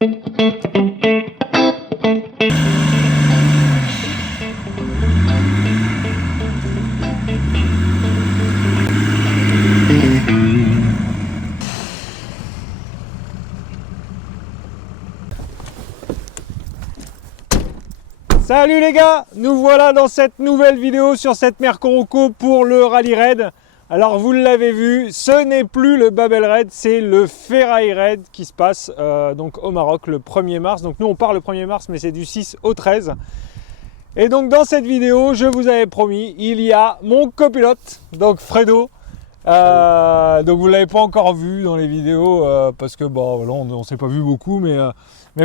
Salut les gars, nous voilà dans cette nouvelle vidéo sur cette Mercoroco pour le Rally Raid. Alors vous l'avez vu, ce n'est plus le Babel Raid, c'est le Ferraille Raid qui se passe donc au Maroc le 1er mars. Donc nous on part le 1er mars mais c'est du 6 au 13. Et donc dans cette vidéo, je vous avais promis, il y a mon copilote, donc Fredo. Donc vous ne l'avez pas encore vu dans les vidéos parce que bon, là, on ne s'est pas vu beaucoup, mais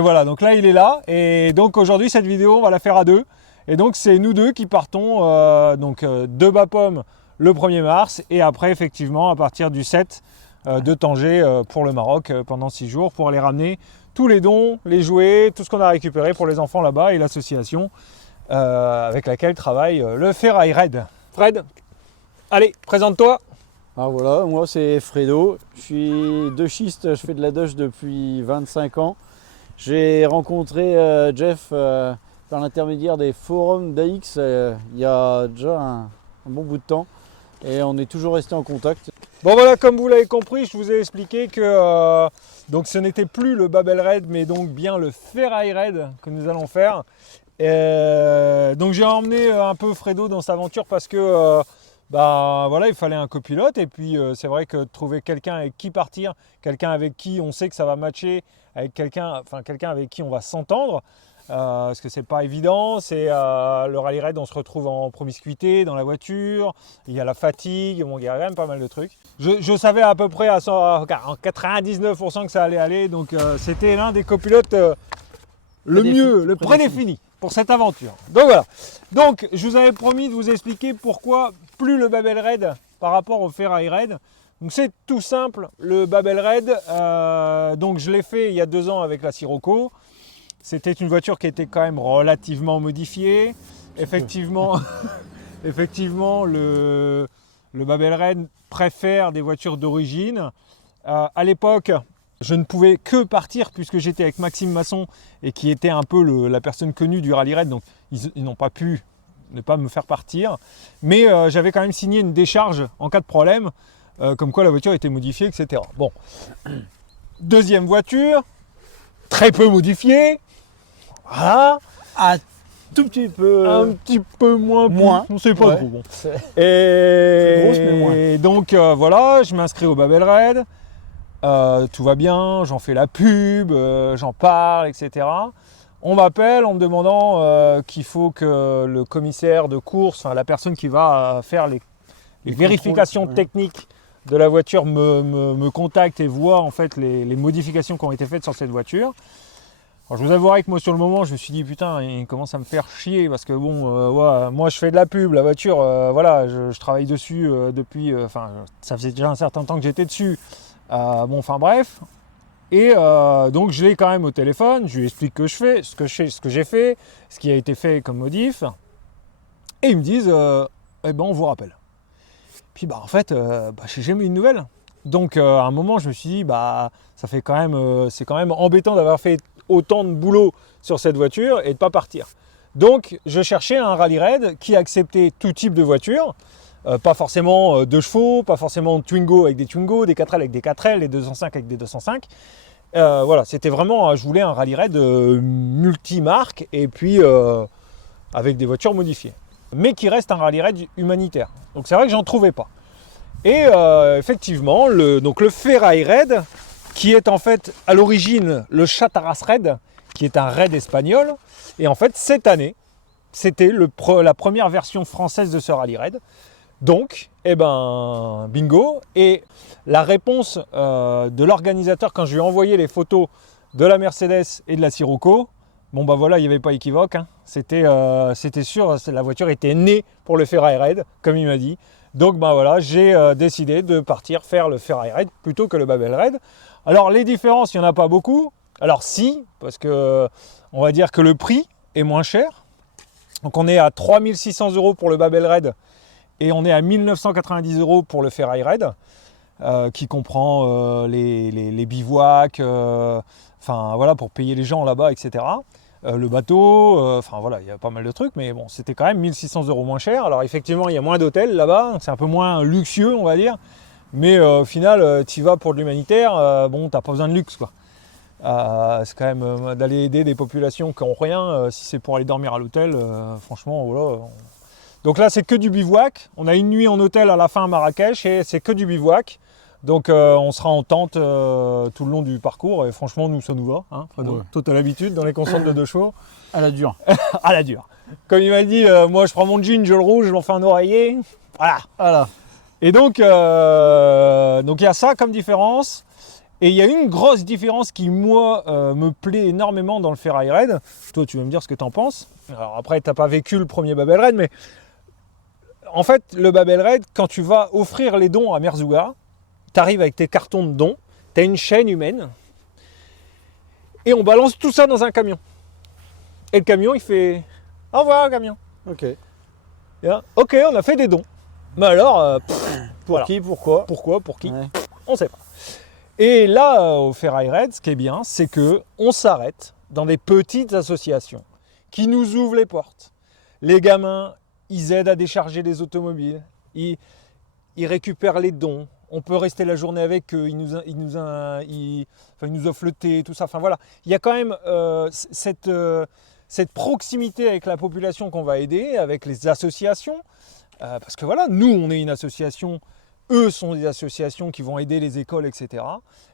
voilà, donc là il est là. Et donc aujourd'hui cette vidéo on va la faire à deux. Et donc c'est nous deux qui partons de Bapaume le 1er mars et après effectivement à partir du 7 de Tanger pour le Maroc pendant 6 jours pour aller ramener tous les dons, les jouets, tout ce qu'on a récupéré pour les enfants là-bas et l'association avec laquelle travaille le Ferraille Raid. Fred, allez, présente-toi. Ah voilà, moi c'est Fredo, je suis dushiste, je fais de la dush depuis 25 ans. J'ai rencontré Jeff par l'intermédiaire des forums d'AX il y a déjà un bon bout de temps et on est toujours resté en contact. Bon voilà, comme vous l'avez compris, je vous ai expliqué que donc ce n'était plus le Babel Raid mais donc bien le Ferraille Raid que nous allons faire. Donc j'ai emmené un peu Fredo dans cette aventure parce que bah voilà, il fallait un copilote et puis c'est vrai que trouver quelqu'un avec qui partir, quelqu'un avec qui on sait que ça va matcher, avec quelqu'un avec qui on va s'entendre, parce que c'est pas évident, c'est le Rally Raid, on se retrouve en promiscuité dans la voiture, il y a la fatigue, bon, il y a quand même pas mal de trucs. Je savais à peu près en 99% que ça allait aller, donc c'était l'un des copilotes le prédéfini pour cette aventure. Donc voilà. Donc je vous avais promis de vous expliquer pourquoi plus le Babel Raid par rapport au Ferraille Raid. Donc c'est tout simple, le Babel Raid, donc je l'ai fait il y a 2 ans avec la Sirocco. C'était une voiture qui était quand même relativement modifiée. Effectivement, le Babel Raid préfère des voitures d'origine. À l'époque, je ne pouvais que partir puisque j'étais avec Maxime Masson et qui était un peu la personne connue du Rally Raid, donc ils n'ont pas pu ne pas me faire partir. Mais j'avais quand même signé une décharge en cas de problème, comme quoi la voiture était modifiée, etc. Bon, deuxième voiture, très peu modifiée, voilà. Un tout petit peu... Un petit peu moins, on ne sait pas trop. Bon. Et grosse, mais moins. Et donc voilà, je m'inscris au Babel Raid. Tout va bien, j'en fais la pub, j'en parle, etc. On m'appelle en me demandant qu'il faut que le commissaire de course, enfin la personne qui va faire les vérifications techniques de la voiture me contacte et voit en fait les modifications qui ont été faites sur cette voiture. Alors, je vous avouerai que moi sur le moment je me suis dit putain il commence à me faire chier parce que bon ouais, moi je fais de la pub, la voiture voilà je travaille dessus depuis, ça faisait déjà un certain temps que j'étais dessus. Bon, enfin bref, et donc je l'ai quand même au téléphone, je lui explique ce que j'ai fait, ce qui a été fait comme modif, et ils me disent, eh ben on vous rappelle. Puis bah en fait, j'ai jamais eu de nouvelles. Donc à un moment je me suis dit, bah ça fait quand même, c'est quand même embêtant d'avoir fait autant de boulot sur cette voiture et de ne pas partir. Donc je cherchais un Rally Raid qui acceptait tout type de voiture. Pas forcément 2 chevaux, pas forcément Twingo avec des Twingo, des 4L avec des 4L, des 205 avec des 205. Voilà, c'était vraiment, je voulais un Rally Raid multimarque et puis avec des voitures modifiées. Mais qui reste un Rally Raid humanitaire. Donc c'est vrai que j'en trouvais pas. Et effectivement, le Ferraille Raid, qui est en fait à l'origine le Chataras Raid, qui est un raid espagnol. Et en fait, cette année, c'était la première version française de ce Rally Raid. Donc, eh ben, bingo. Et la réponse de l'organisateur, quand je lui ai envoyé les photos de la Mercedes et de la Sirocco, bon bah voilà, il n'y avait pas équivoque. Hein. C'était sûr, la voiture était née pour le Ferraille Raid, comme il m'a dit. Donc bah voilà, j'ai décidé de partir faire le Ferraille Raid plutôt que le Babel Raid. Alors les différences, il n'y en a pas beaucoup. Alors si, parce que on va dire que le prix est moins cher. Donc on est à 3600 € pour le Babel Raid et on est à 1990 € pour le Ferraille Raid. qui comprend les bivouacs, enfin voilà, pour payer les gens là-bas, etc. Le bateau, enfin voilà, il y a pas mal de trucs, mais bon, c'était quand même 1600 € moins cher. Alors effectivement, il y a moins d'hôtels là-bas, c'est un peu moins luxueux, on va dire, mais au final, tu y vas pour de l'humanitaire, bon, t'as pas besoin de luxe, quoi. C'est quand même d'aller aider des populations qui n'ont rien, si c'est pour aller dormir à l'hôtel, franchement, voilà. Donc là, c'est que du bivouac. On a une nuit en hôtel à la fin à Marrakech et c'est que du bivouac. Donc on sera en tente tout le long du parcours et franchement, nous, ça nous va. Hein, Fredo. Ouais. Toi, tu as l'habitude dans les consoles de 2 chevaux. À la dure. À la dure. Comme il m'a dit, moi, je prends mon jean, je le rouge, je m'en fais un oreiller. Voilà. Voilà. Et donc, il y a ça comme différence. Et il y a une grosse différence qui, moi, me plaît énormément dans le Ferraille Raid. Toi, tu vas me dire ce que tu en penses. Alors après, tu n'as pas vécu le premier Babel Raid, mais en fait, le Babel Raid, quand tu vas offrir les dons à Merzouga, tu arrives avec tes cartons de dons, tu as une chaîne humaine, et on balance tout ça dans un camion. Et le camion, il fait « Au revoir, camion ». Ok. Et là, ok, on a fait des dons. Mais alors, Pour voilà. qui, pourquoi? Pourquoi, pour qui, Ouais. on ne sait pas. Et là, au Ferraille Raid, ce qui est bien, c'est qu'on s'arrête dans des petites associations qui nous ouvrent les portes. Les gamins, ils aident à décharger les automobiles, ils récupèrent les dons, on peut rester la journée avec eux, ils nous offrent le thé, tout ça. Enfin voilà, il y a quand même cette proximité avec la population qu'on va aider, avec les associations. Parce que voilà, nous, on est une association. Eux sont des associations qui vont aider les écoles, etc.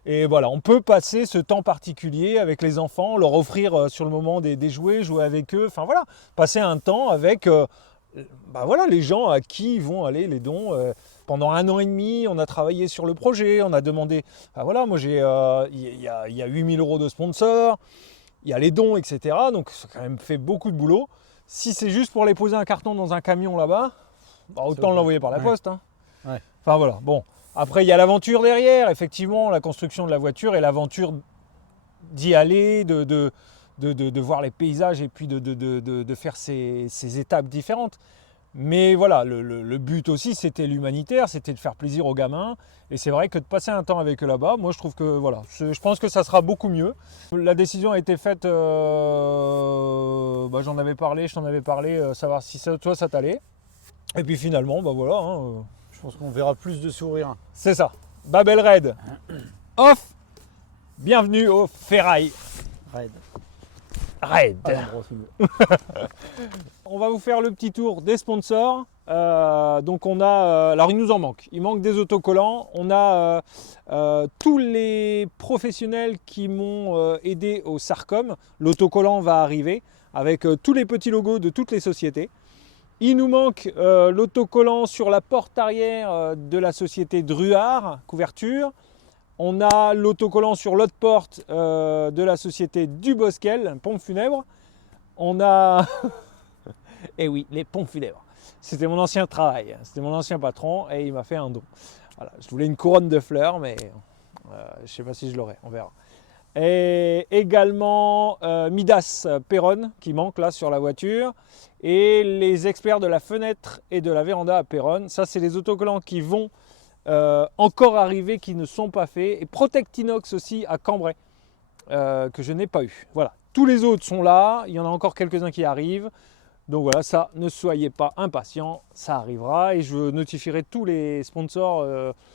Et voilà, on peut passer ce temps particulier avec les enfants, leur offrir sur le moment des jouets, jouer avec eux. Enfin voilà, passer un temps avec voilà, les gens à qui vont aller les dons. Pendant 1 an et demi, on a travaillé sur le projet, on a demandé... voilà, moi j'ai... Il y a 8000 € de sponsors, il y a les dons, etc. Donc ça a quand même fait beaucoup de boulot. Si c'est juste pour les poser un carton dans un camion là-bas, autant l'envoyer par la poste. Hein. Ouais. Enfin voilà, bon. Après, il y a l'aventure derrière, effectivement, la construction de la voiture et l'aventure d'y aller, de voir les paysages et puis de faire ces étapes différentes. Mais voilà, le but aussi, c'était l'humanitaire, c'était de faire plaisir aux gamins. Et c'est vrai que de passer un temps avec eux là-bas, moi je trouve que voilà, je pense que ça sera beaucoup mieux. La décision a été faite, j'en avais parlé, je t'en avais parlé, savoir si toi ça t'allait. Et puis finalement, voilà. Hein, Je pense qu'on verra plus de sourires. c'est ça. Babel Raid off. Bienvenue au Ferraille Raid. Raid. À l'endroit, c'est mieux. On va vous faire le petit tour des sponsors. Donc on a, alors il nous en manque. Il manque des autocollants. On a tous les professionnels qui m'ont aidé au Sarcom. L'autocollant va arriver avec tous les petits logos de toutes les sociétés. Il nous manque l'autocollant sur la porte arrière de la société Druard, couverture. On a l'autocollant sur l'autre porte de la société Dubosquel, pompe funèbre. On a... Eh oui, les pompes funèbres. C'était mon ancien travail, c'était mon ancien patron et il m'a fait un don. Voilà, je voulais une couronne de fleurs, mais je ne sais pas si je l'aurai, on verra. Et également Midas Perron qui manque là sur la voiture. Et les experts de la fenêtre et de la véranda à Péronne. Ça, c'est les autocollants qui vont encore arriver, qui ne sont pas faits. Et Protectinox aussi à Cambrai, que je n'ai pas eu. Voilà, tous les autres sont là. Il y en a encore quelques-uns qui arrivent. Donc voilà, ça, ne soyez pas impatients, ça arrivera. Et je notifierai tous les sponsors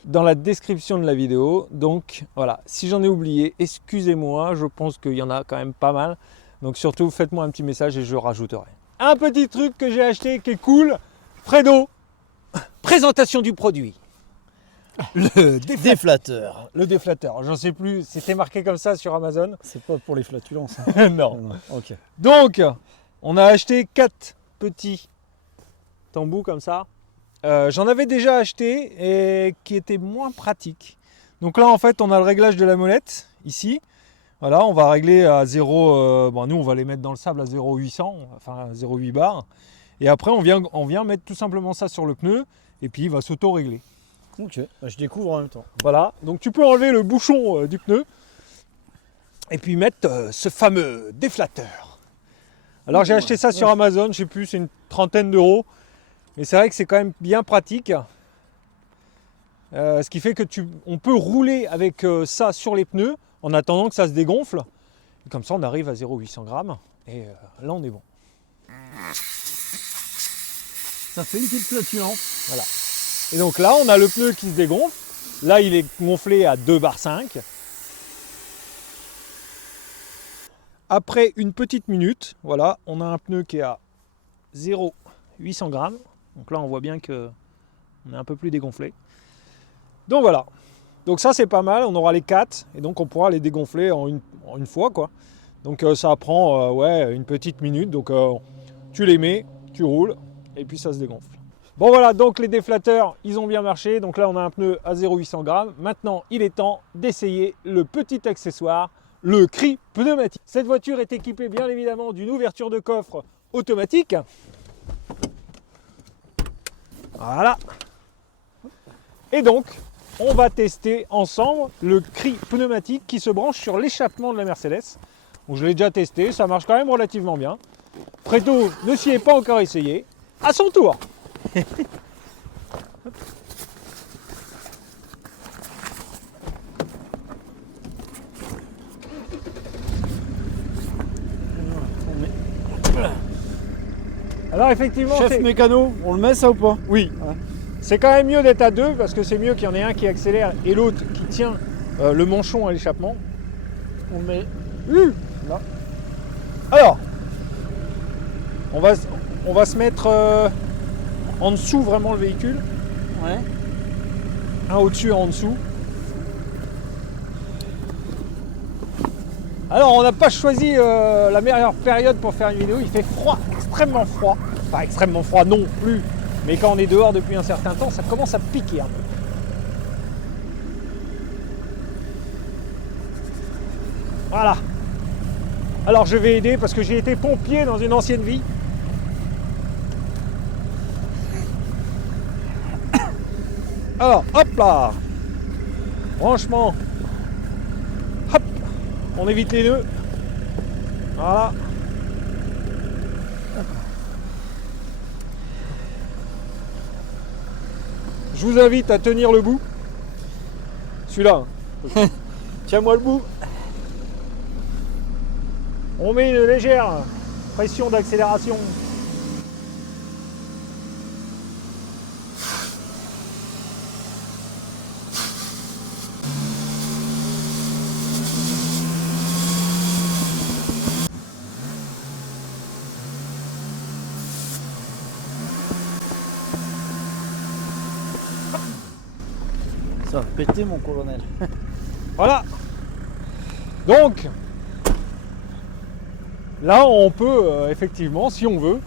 dans la description de la vidéo. Donc voilà, si j'en ai oublié, excusez-moi. Je pense qu'il y en a quand même pas mal. Donc surtout, faites-moi un petit message et je rajouterai. Un petit truc que j'ai acheté qui est cool, Fredo, présentation du produit. Le Déflateur. Le déflateur, j'en sais plus, c'était marqué comme ça sur Amazon. C'est pas pour les flatulences. Hein. Non. Non. Ok. Donc, on a acheté 4 petits tambous comme ça. J'en avais déjà acheté et qui étaient moins pratiques. Donc là, en fait, on a le réglage de la molette ici. Voilà, on va régler à 0, nous on va les mettre dans le sable à 0,800, enfin 0,8 bar. Et après on vient mettre tout simplement ça sur le pneu et puis il va s'auto-régler. Ok, je découvre en même temps. Voilà, donc tu peux enlever le bouchon du pneu et puis mettre ce fameux déflateur. Alors j'ai acheté ça sur Amazon, je sais plus, c'est une 30aine d'euros. Mais c'est vrai que c'est quand même bien pratique. Ce qui fait que on peut rouler avec ça sur les pneus en attendant que ça se dégonfle. Et comme ça, on arrive à 0,800 grammes. Et là, on est bon. Ça fait une petite flatulence. Voilà. Et donc là, on a le pneu qui se dégonfle. Là, il est gonflé à 2,5 bar. Après une petite minute, voilà, on a un pneu qui est à 0,800 grammes. Donc là, on voit bien qu'on est un peu plus dégonflé. Donc voilà. Donc ça, c'est pas mal. On aura les 4 et donc on pourra les dégonfler en une fois, quoi. Donc ça prend ouais, une petite minute. Donc tu les mets, tu roules et puis ça se dégonfle. Bon voilà, donc les déflateurs, ils ont bien marché. Donc là, on a un pneu à 0,800 grammes. Maintenant, il est temps d'essayer le petit accessoire, le cri pneumatique. Cette voiture est équipée bien évidemment d'une ouverture de coffre automatique. Voilà. Et donc, on va tester ensemble le cri pneumatique qui se branche sur l'échappement de la Mercedes. Donc, je l'ai déjà testé, ça marche quand même relativement bien. Fredo ne s'y est pas encore essayé. À son tour. Alors effectivement, Chef mécano, on le met ça ou pas? Oui. Ouais. C'est quand même mieux d'être à deux parce que c'est mieux qu'il y en ait un qui accélère et l'autre qui tient le manchon à l'échappement. On le met Là. Alors, on va se mettre en dessous vraiment le véhicule. Ouais. Un au-dessus, un en dessous. Alors, on n'a pas choisi la meilleure période pour faire une vidéo. Il fait froid, extrêmement froid. Pas extrêmement froid non plus. Mais quand on est dehors depuis un certain temps, ça commence à piquer un peu. Voilà. Alors je vais aider parce que j'ai été pompier dans une ancienne vie. Alors, hop là. Franchement, hop, on évite les nœuds. Voilà. Je vous invite à tenir le bout. Celui-là. Tiens-moi le bout. On met une légère pression d'accélération. Ça va péter mon colonel. Voilà. Donc, là, on peut effectivement, si on veut,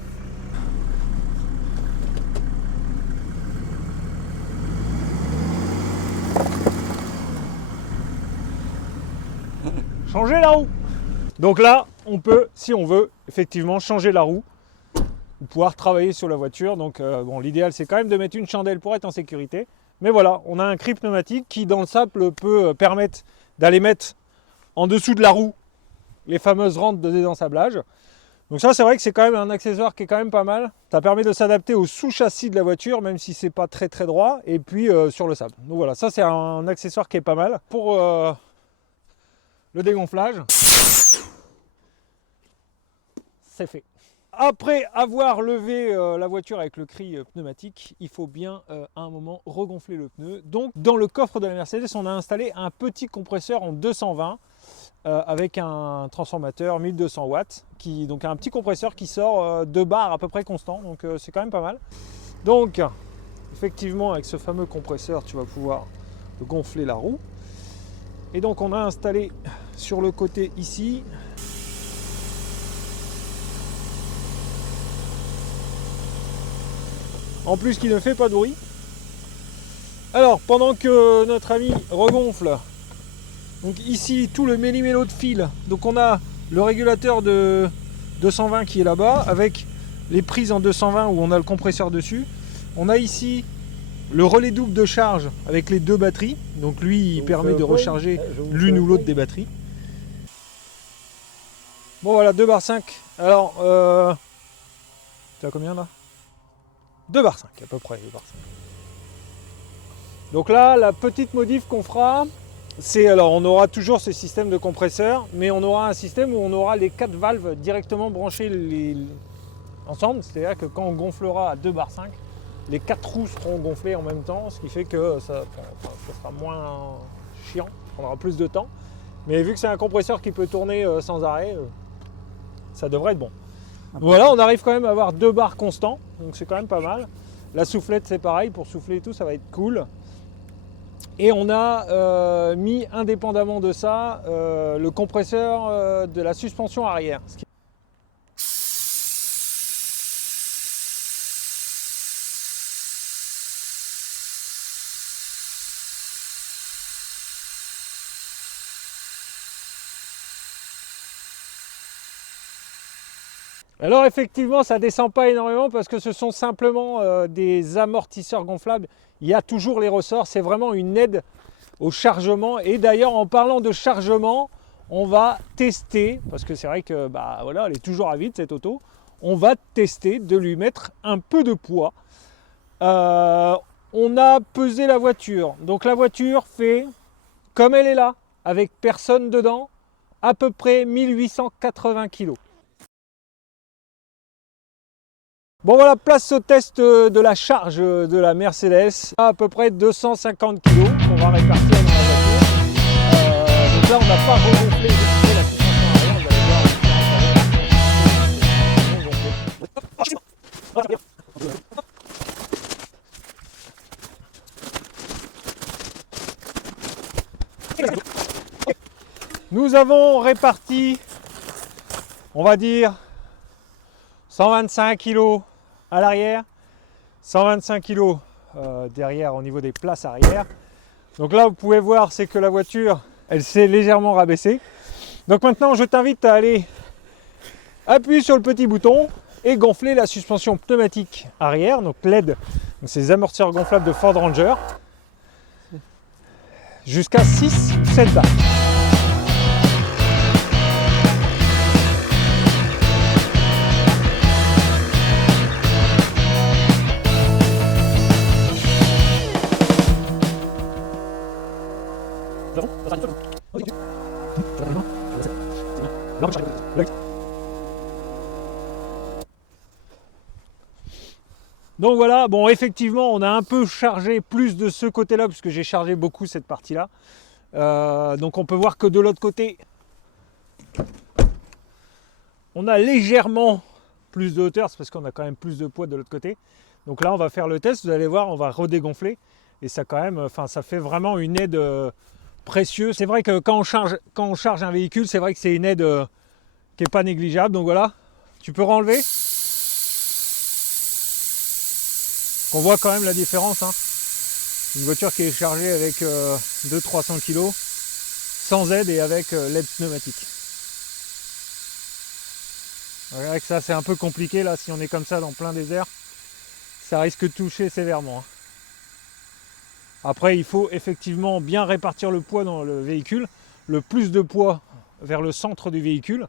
changer la roue. Donc là, on peut, si on veut, effectivement changer la roue ou pouvoir travailler sur la voiture. Donc, bon, l'idéal, c'est quand même de mettre une chandelle pour être en sécurité. Mais voilà, on a un cri pneumatique qui, dans le sable, peut permettre d'aller mettre en dessous de la roue les fameuses rentes de désensablage. Donc ça, c'est vrai que c'est quand même un accessoire qui est quand même pas mal. Ça permet de s'adapter au sous-châssis de la voiture, même si c'est pas très droit, et puis sur le sable. Donc voilà, ça c'est un accessoire qui est pas mal. Pour le dégonflage, c'est fait. Après avoir levé la voiture avec le cri pneumatique, il faut bien à un moment regonfler le pneu. Donc dans le coffre de la Mercedes, on a installé un petit compresseur en 220 avec un transformateur 1200 watts, donc un petit compresseur qui sort 2 bars à peu près constant, donc c'est quand même pas mal. Donc effectivement avec ce fameux compresseur, tu vas pouvoir gonfler la roue. Et donc on a installé sur le côté ici en plus qui ne fait pas de bruit. Alors pendant que notre ami regonfle, donc ici tout le méli-mélo de fil, donc on a le régulateur de 220 qui est là-bas avec les prises en 220 où on a le compresseur dessus. On a ici le relais double de charge avec les deux batteries, donc lui il permet de recharger l'une ou l'autre des batteries. Bon voilà, 2 bar 5. Alors tu as combien là? 2 bar 5 à peu près, 2 bar 5. Donc là, la petite modif qu'on fera, c'est alors on aura toujours ce système de compresseur, mais on aura un système où on aura les 4 valves directement branchées ensemble. C'est-à-dire que quand on gonflera à 2 bar 5, les 4 roues seront gonflées en même temps, ce qui fait que ça sera moins chiant, ça prendra plus de temps. Mais vu que c'est un compresseur qui peut tourner sans arrêt, ça devrait être bon. Voilà, on arrive quand même à avoir 2 bars constants, donc c'est quand même pas mal. La soufflette c'est pareil, pour souffler et tout, ça va être cool. Et on a mis indépendamment de ça le compresseur de la suspension arrière. Alors effectivement, ça ne descend pas énormément parce que ce sont simplement des amortisseurs gonflables. Il y a toujours les ressorts, c'est vraiment une aide au chargement. Et d'ailleurs, en parlant de chargement, on va tester, parce que c'est vrai que voilà, elle est toujours à vide cette auto, on va tester de lui mettre un peu de poids. On a pesé la voiture, donc la voiture fait, comme elle est là, avec personne dedans, à peu près 1880 kg. Bon voilà, place au test de la charge de la Mercedes, à peu près 250 kg qu'on va répartir dans la voiture. Donc là on n'a pas regonflé la suspension arrière, vous allez voir la différence. Nous avons réparti, on va dire, 125 kg à l'arrière, 125 kg derrière au niveau des places arrière. Donc là, vous pouvez voir, c'est que la voiture, elle s'est légèrement rabaissée. Donc maintenant, je t'invite à aller appuyer sur le petit bouton et gonfler la suspension pneumatique arrière, donc LED, donc ces amortisseurs gonflables de Ford Ranger, jusqu'à 6 ou 7 bars. Donc voilà, bon effectivement on a un peu chargé plus de ce côté-là puisque j'ai chargé beaucoup cette partie-là. Donc on peut voir que de l'autre côté, on a légèrement plus de hauteur, c'est parce qu'on a quand même plus de poids de l'autre côté. Donc là on va faire le test, vous allez voir, on va redégonfler et ça quand même, enfin ça fait vraiment une aide précieuse. C'est vrai que quand on charge un véhicule, c'est vrai que c'est une aide qui n'est pas négligeable. Donc voilà, tu peux renlever. On voit quand même la différence, hein. Une voiture qui est chargée avec 200-300 kg sans aide et avec l'aide pneumatique. Vous verrez que ça c'est un peu compliqué là, si on est comme ça dans plein désert, ça risque de toucher sévèrement. Après il faut effectivement bien répartir le poids dans le véhicule, le plus de poids vers le centre du véhicule,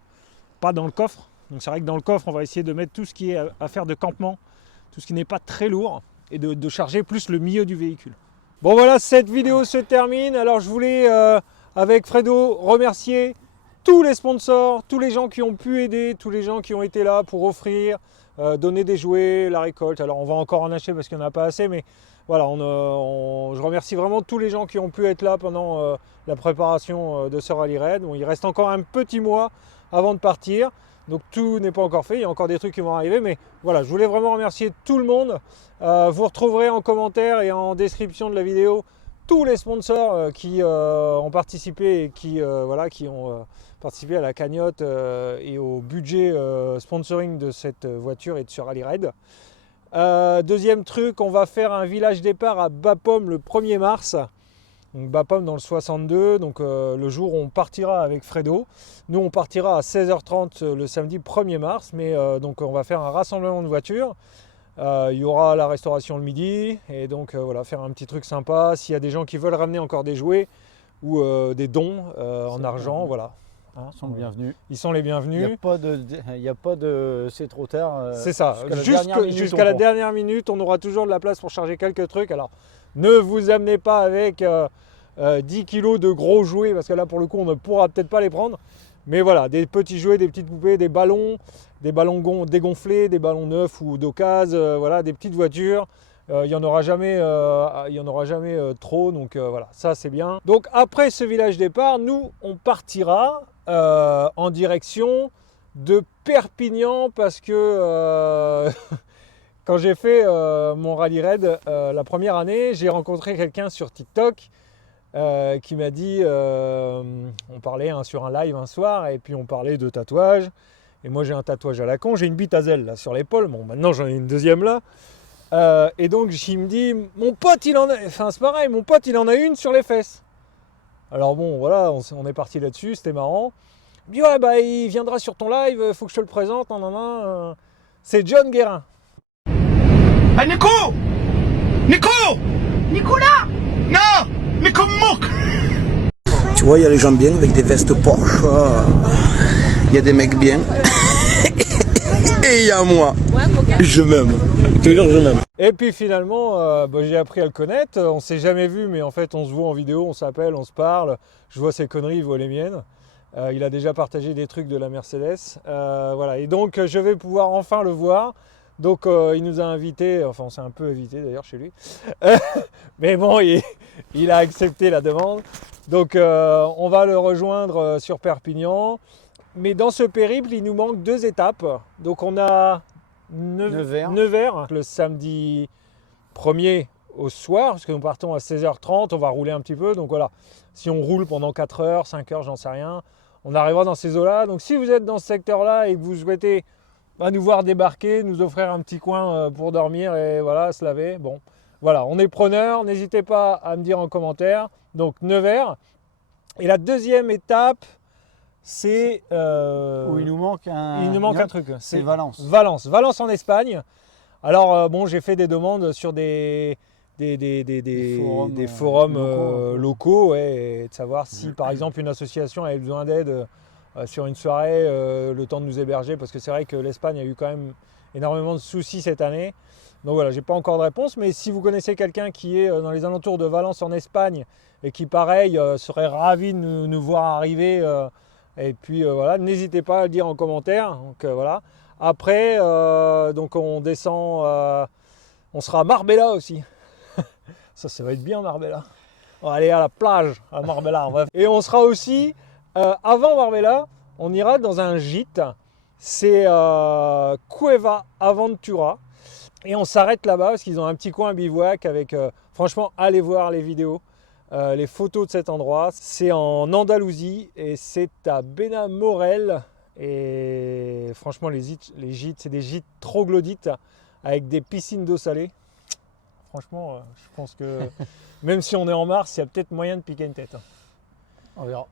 pas dans le coffre. Donc c'est vrai que dans le coffre on va essayer de mettre tout ce qui est affaire de campement, tout ce qui n'est pas très lourd, et de charger plus le milieu du véhicule. Bon voilà, cette vidéo se termine. Alors je voulais avec Fredo remercier tous les sponsors, tous les gens qui ont pu aider, tous les gens qui ont été là pour offrir, donner des jouets, la récolte. Alors on va encore en acheter parce qu'il n'y en a pas assez, mais voilà, je remercie vraiment tous les gens qui ont pu être là pendant la préparation de ce rallye raid. Bon, il reste encore un petit mois avant de partir. Donc tout n'est pas encore fait, il y a encore des trucs qui vont arriver, mais voilà, je voulais vraiment remercier tout le monde. Vous retrouverez en commentaire et en description de la vidéo tous les sponsors qui ont participé et qui ont participé à la cagnotte et au budget sponsoring de cette voiture et de ce rallye raid. Deuxième truc, on va faire un village départ à Bapaume le 1er mars. Donc Bapaume dans le 62, donc le jour où on partira avec Fredo. Nous on partira à 16h30 le samedi 1er mars, mais donc on va faire un rassemblement de voitures. Il y aura la restauration le midi, et donc voilà, faire un petit truc sympa. S'il y a des gens qui veulent ramener encore des jouets ou des dons en argent, voilà. Ils sont bienvenus. Ils sont les bienvenus. Il n'y a pas de c'est trop tard. C'est ça, jusqu'à la dernière minute, on aura toujours de la place pour charger quelques trucs. Alors Ne vous amenez pas avec 10 kilos de gros jouets, parce que là pour le coup on ne pourra peut-être pas les prendre. Mais voilà, des petits jouets, des petites poupées, des ballons dégonflés, des ballons neufs ou d'occasion, voilà, des petites voitures. Il n'y en aura jamais, trop, donc voilà, ça c'est bien. Donc après ce village départ, nous on partira en direction de Perpignan, parce que quand j'ai fait mon rallye raid la première année, j'ai rencontré quelqu'un sur TikTok qui m'a dit, on parlait sur un live un soir, et puis on parlait de tatouage. Et moi j'ai un tatouage à la con, j'ai une bite à zèle là sur l'épaule, bon maintenant j'en ai une deuxième là. Et donc il me dit, mon pote il en a, enfin c'est pareil, mon pote il en a une sur les fesses. Alors bon voilà, on est parti là-dessus, c'était marrant. Il me dit ouais bah il viendra sur ton live, faut que je te le présente, nan. C'est John Guérin. Ah Nico Nico Nicolas Non Nico Mouk. Tu vois, il y a les gens bien avec des vestes Porsche, il y a des mecs bien, et il y a moi. Je m'aime. Toujours je m'aime. Et puis finalement, j'ai appris à le connaître. On s'est jamais vu, mais en fait, on se voit en vidéo, on s'appelle, on se parle. Je vois ses conneries, il voit les miennes. Il a déjà partagé des trucs de la Mercedes. Voilà. Et donc, je vais pouvoir enfin le voir. Donc, il nous a invités, enfin, on s'est un peu invité d'ailleurs chez lui. Mais bon, il a accepté la demande. Donc, on va le rejoindre sur Perpignan. Mais dans ce périple, il nous manque 2 étapes. Donc, on a Nevers le samedi 1er au soir, parce que nous partons à 16h30, on va rouler un petit peu. Donc voilà, si on roule pendant 4 heures, 5 heures, j'en sais rien, on arrivera dans ces eaux-là. Donc si vous êtes dans ce secteur-là et que vous souhaitez nous voir débarquer, nous offrir un petit coin pour dormir et voilà, se laver, bon, voilà, on est preneurs, n'hésitez pas à me dire en commentaire. Donc Nevers. Et la deuxième étape, c'est Où il nous manque un truc. C'est Valence. Valence en Espagne. Alors bon, j'ai fait des demandes sur des forums locaux, ouais, et de savoir si par exemple une association avait besoin d'aide sur une soirée, le temps de nous héberger, parce que c'est vrai que l'Espagne a eu quand même énormément de soucis cette année. Donc voilà, j'ai pas encore de réponse, mais si vous connaissez quelqu'un qui est dans les alentours de Valence en Espagne et qui pareil serait ravi de nous voir arriver, et puis voilà, n'hésitez pas à le dire en commentaire. Donc voilà. Après, donc on descend, on sera à Marbella aussi. Ça va être bien Marbella. On va aller à la plage à Marbella. Et on sera aussi, avant Marbella, on ira dans un gîte. C'est Cueva Aventura. Et on s'arrête là-bas parce qu'ils ont un petit coin bivouac avec, franchement, allez voir les vidéos. Les photos de cet endroit, c'est en Andalousie et c'est à Benamorel. Et franchement, les gîtes, c'est des gîtes troglodytes avec des piscines d'eau salée. Franchement, je pense que même si on est en mars, il y a peut-être moyen de piquer une tête. On verra.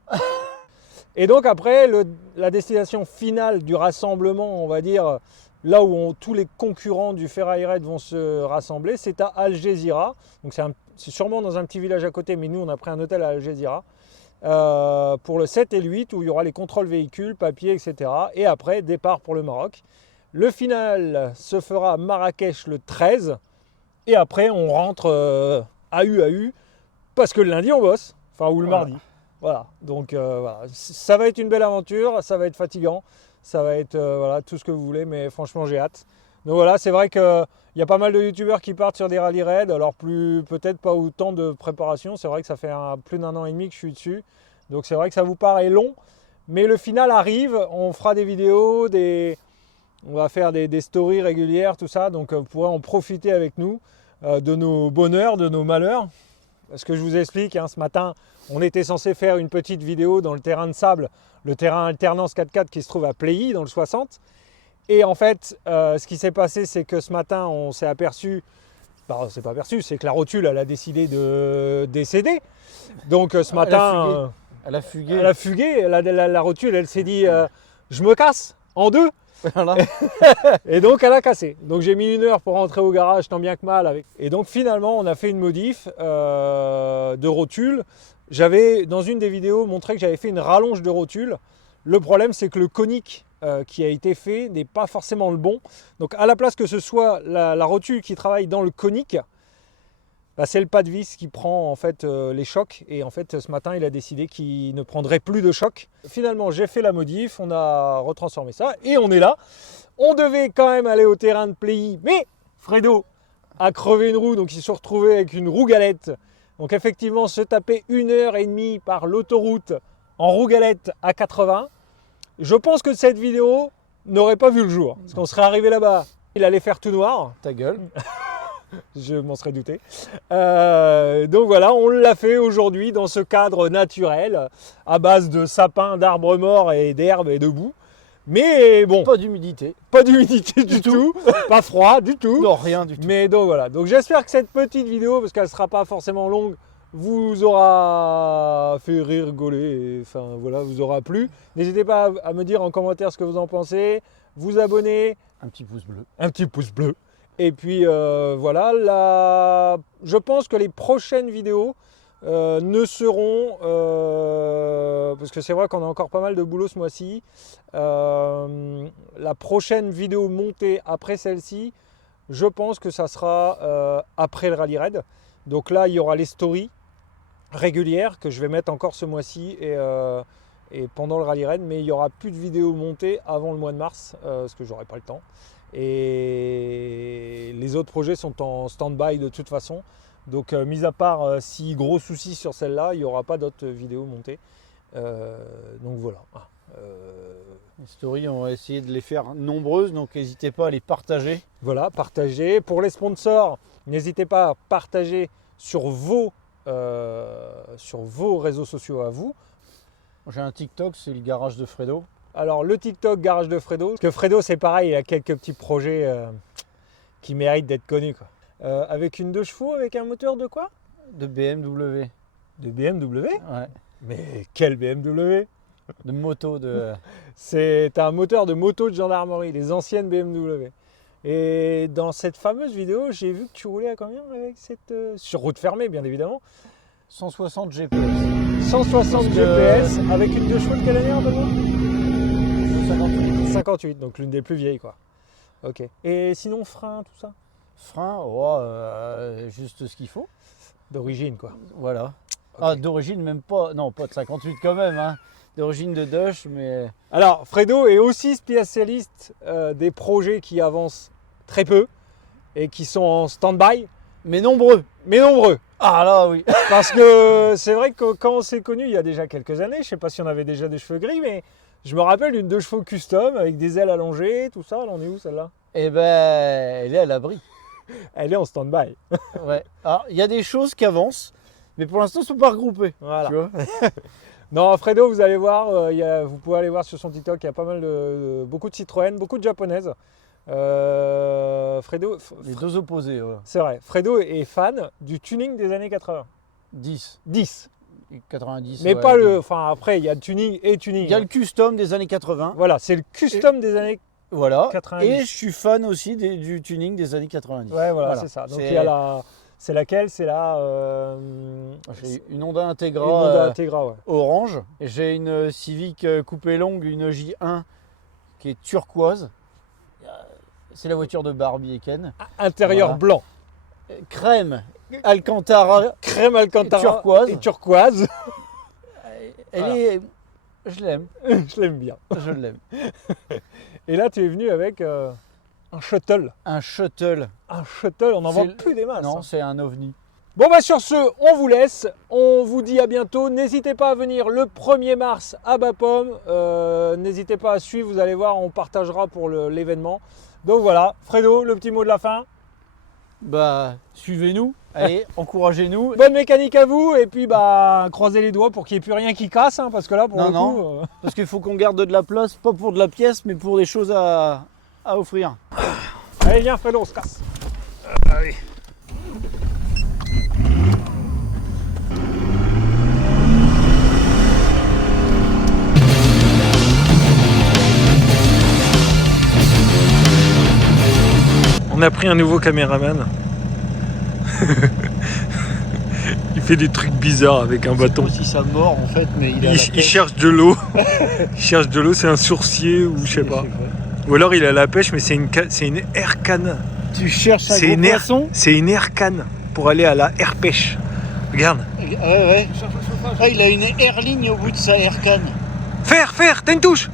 Et donc après, la destination finale du rassemblement, on va dire, là où tous les concurrents du Ferrari Raid vont se rassembler, c'est à Algeciras. Donc c'est sûrement dans un petit village à côté, mais nous on a pris un hôtel à Algeciras pour le 7 et le 8 où il y aura les contrôles véhicules, papiers, etc. Et après, départ pour le Maroc. Le final se fera à Marrakech le 13 et après on rentre à UAU parce que le lundi on bosse, enfin ou le mardi. Voilà, donc voilà. Ça va être une belle aventure, ça va être fatigant, ça va être voilà, tout ce que vous voulez, mais franchement j'ai hâte. Donc voilà, c'est vrai qu'il y a pas mal de youtubeurs qui partent sur des rallye raids, alors peut-être pas autant de préparation, c'est vrai que ça fait plus d'1 an et demi que je suis dessus, donc c'est vrai que ça vous paraît long, mais le final arrive, on fera des vidéos, on va faire des stories régulières, tout ça, donc vous pourrez en profiter avec nous de nos bonheurs, de nos malheurs. Parce que je vous explique, ce matin, on était censé faire une petite vidéo dans le terrain de sable, le terrain alternance 4x4 qui se trouve à Pléhy, dans le 60. Et en fait, ce qui s'est passé, c'est que ce matin, on s'est aperçu, c'est pas aperçu, c'est que la rotule, elle a décidé de décéder. Donc ce matin, elle a fugué. Elle a fugué, la rotule, elle s'est dit, je me casse en deux. Voilà. Et donc elle a cassé. Donc j'ai mis 1 heure pour rentrer au garage tant bien que mal. Et donc finalement on a fait une modif de rotule. J'avais dans une des vidéos montré que j'avais fait une rallonge de rotule. Le problème c'est que le conique qui a été fait n'est pas forcément le bon. Donc à la place que ce soit la rotule qui travaille dans le conique, c'est le pas de vis qui prend en fait les chocs. Et en fait, ce matin, il a décidé qu'il ne prendrait plus de chocs. Finalement, j'ai fait la modif, on a retransformé ça et on est là. On devait quand même aller au terrain de Pléi, mais Fredo a crevé une roue, donc il se retrouvait avec une roue galette. Donc effectivement, se taper 1h30 par l'autoroute en roue galette à 80. Je pense que cette vidéo n'aurait pas vu le jour, parce qu'on serait arrivé là-bas, il allait faire tout noir. Ta gueule. Je m'en serais douté. Donc voilà, on l'a fait aujourd'hui dans ce cadre naturel, à base de sapins, d'arbres morts et d'herbes et de boue. Mais bon, Pas d'humidité. pas d'humidité du tout, pas froid du tout. Non, rien du tout. Mais donc voilà, donc j'espère que cette petite vidéo, parce qu'elle ne sera pas forcément longue, vous aura fait rire, rigoler, et, enfin voilà, vous aura plu. N'hésitez pas à me dire en commentaire ce que vous en pensez, vous abonner, Un petit pouce bleu. un petit pouce bleu. Et puis voilà, je pense que les prochaines vidéos ne seront, parce que c'est vrai qu'on a encore pas mal de boulot ce mois-ci, la prochaine vidéo montée après celle-ci, je pense que ça sera après le Rally Raid. Donc là, il y aura les stories régulières que je vais mettre encore ce mois-ci et pendant le Rally Raid, mais il n'y aura plus de vidéos montées avant le mois de mars, parce que j'aurai pas le temps. Et les autres projets sont en stand-by de toute façon. Donc mis à part si gros souci sur celle-là, il n'y aura pas d'autres vidéos montées. Donc voilà. Les stories, on va essayer de les faire nombreuses, donc n'hésitez pas à les partager. Voilà, partagez. Pour les sponsors, n'hésitez pas à partager sur vos réseaux sociaux à vous. J'ai un TikTok, c'est le garage de Fredo. Alors le TikTok Garage de Fredo, parce que Fredo c'est pareil, il a quelques petits projets qui méritent d'être connus, quoi. Avec une 2 chevaux, avec un moteur de quoi? De BMW. De BMW? Ouais. Mais quel BMW? De moto, de... C'est un moteur de moto de gendarmerie, les anciennes BMW. Et dans cette fameuse vidéo, j'ai vu que tu roulais à combien avec cette... sur route fermée, bien évidemment. 160 GPS. 160 GPS avec une 2 chevaux de quelle année, rappelle-moi? 58. 58, donc l'une des plus vieilles, quoi. Ok. Et sinon, frein, tout ça? Frein, oh, juste ce qu'il faut. D'origine, quoi. Voilà. Ok. Ah, d'origine, même pas... Non, pas de 58 quand même, hein. D'origine de Dutch, mais... Alors, Fredo est aussi spécialiste des projets qui avancent très peu et qui sont en stand-by, Mais nombreux. mais nombreux. Ah là, oui. Parce que c'est vrai que quand on s'est connus il y a déjà quelques années, je ne sais pas si on avait déjà des cheveux gris, mais je me rappelle d'une 2 chevaux custom avec des ailes allongées, tout ça. Elle en est où celle-là? Eh ben, elle est à l'abri. Elle est en stand-by. Ouais. Alors, il y a des choses qui avancent, mais pour l'instant, elles ne sont pas regroupées. Voilà. Tu vois. Non, Fredo, vous allez voir, vous pouvez aller voir sur son TikTok, il y a pas mal beaucoup de Citroën, beaucoup de japonaises. Fredo, Les deux opposés, voilà. c'est vrai, Fredo est fan du tuning des années 80. 10. 10. Et 90. Mais ouais, pas deux. enfin après, il y a tuning et tuning. Il y a le custom des années 80. Voilà, c'est le custom des années. Voilà. 90. Et je suis fan aussi du tuning des années 90. Ouais, voilà. C'est ça. Donc C'est- il y a la. C'est laquelle? C'est la. J'ai une Honda Integra, une Honda Integra, ouais. orange. Et j'ai une Civic coupée longue, une J1 qui est turquoise. C'est la voiture de Barbie et Ken. Intérieur Voilà. blanc. Crème, Alcantara, Crème Alcantara turquoise. et turquoise. Elle Voilà. est... Je l'aime, Je l'aime bien. je l'aime. Et là, tu es venu avec un shuttle. Un shuttle. Un shuttle, on n'en vend C'est- plus des masses. Non, hein. c'est un ovni. Bon bah sur ce, on vous laisse, on vous dit à bientôt. N'hésitez pas à venir le 1er mars à Bapaume. N'hésitez pas à suivre, vous allez voir, on partagera pour l'événement. Donc voilà, Fredo, le petit mot de la fin. Bah, suivez-nous, allez, encouragez-nous. Bonne mécanique à vous et puis bah croisez les doigts pour qu'il n'y ait plus rien qui casse, hein, parce que là pour Non, le non. coup... Parce qu'il faut qu'on garde de la place, pas pour de la pièce, mais pour des choses à offrir. Allez viens Fredo, on se casse. On a pris un nouveau caméraman. Il fait des trucs bizarres avec un bâton. Si ça mord en fait, mais il est à la Il pêche. cherche de l'eau. Il cherche de l'eau, c'est un sourcier ou je sais pas. Ou alors il est à la pêche, mais c'est une air canne. Tu cherches un C'est gros une air, poisson. c'est une air canne. pour aller à la air pêche. Regarde. Ouais. Ah, il a une air-ligne au bout de sa air-can. Faire, t'as une touche.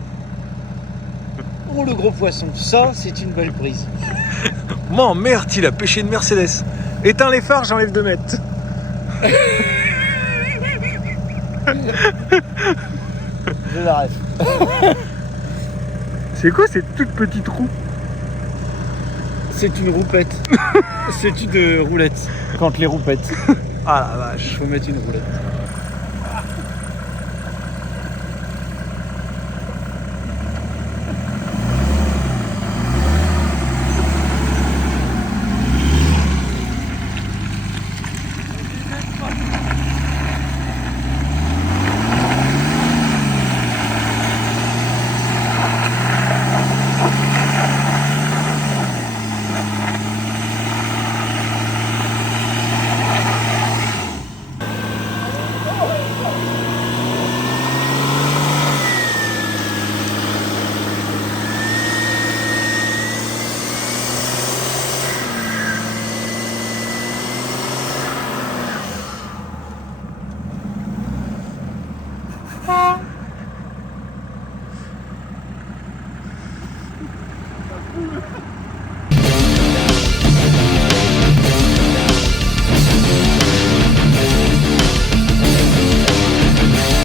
Oh, le gros poisson. Ça, c'est une belle prise. Mon merde, il a pêché une Mercedes. Éteins les phares, j'enlève 2 mètres. Je l'arrête. C'est quoi cette toute petite roue? C'est une roupette. C'est une roulette. Quand les roupettes. Ah la vache. Il faut mettre une roulette.